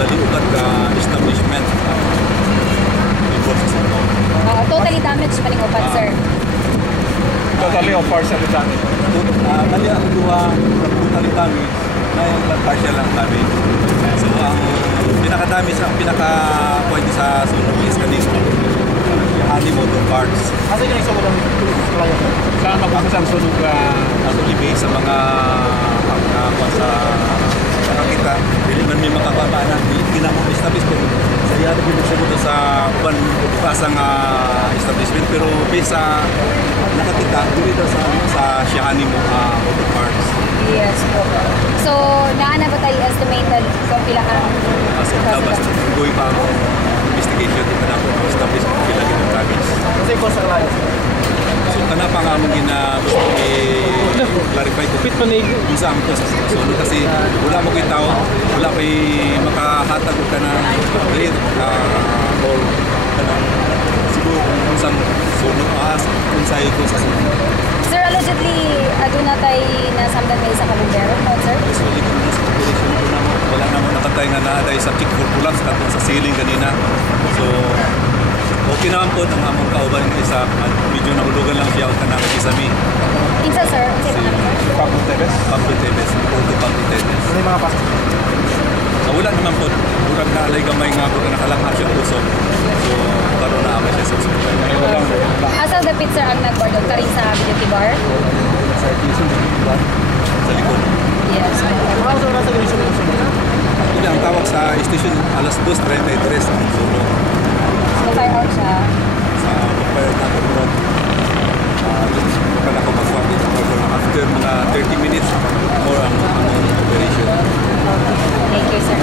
daliugat ka establishment involved sa sunog. Totally damaged pa ning upat, sir. Totally or partially damaged? Mali ang duwa totally damaged na yung partial lang damage. So ang pinaka-damage, ang pinaka-point sa sunog is kanino yung motor parts. Asa yung isa mo lang saan mag-umpisa ang sunog Ibig sa mga sa nakakita, hindi man may makababa na ginamong establish kung sa iya na pinagsagot sa pasang establishment, pero based sa nakakita dito sa Shihani mo auto parts. Yes po. So, naana ba tayo estimated kung pila ka As of now, basta going pa ang investigation, di pa na ako establish kung pila gitong damage. kasi ko sa layo. So, kana pa nga mong gusto i-clarify kung saan ko sa sunog kasi wala mo kayo tao, wala kay makahatag ka na rate or siguro kung saan sunog kung saan ko sa sunog. Sir, allegedly, doon na tayo nasamdan may isang kabumbero, no, sir? So, ito na sa population ko naman. Wala naman nakatay nga na sa kick for pulang katong sa ceiling kanina. So, okay naman po ang among kauban ng isa at medyo nahulugan lang siya ka namin isami. Insa, sir? Kasi pa namin, sir? Pablo Tevez. Pablo Tevez. Porto Pablo Tevez. Ano yung mga pasok? Wala naman po. Murag na alay gamay nga po na nakalanghap siya puso. So, karoon na amay siya sa hospital. Asa dapit, sir, ang nag-boardon ka rin sa beauty bar? Sa likod. Yes. Mga sa nasa ganyan sunog sunog? Ito ang tawag sa station alas 2:33 ang sunog. So, fire out siya. Sa pagpayag na road. Baka na ako mag-swap dito. After mga 30 minutes, more ang operation. Thank you, sir.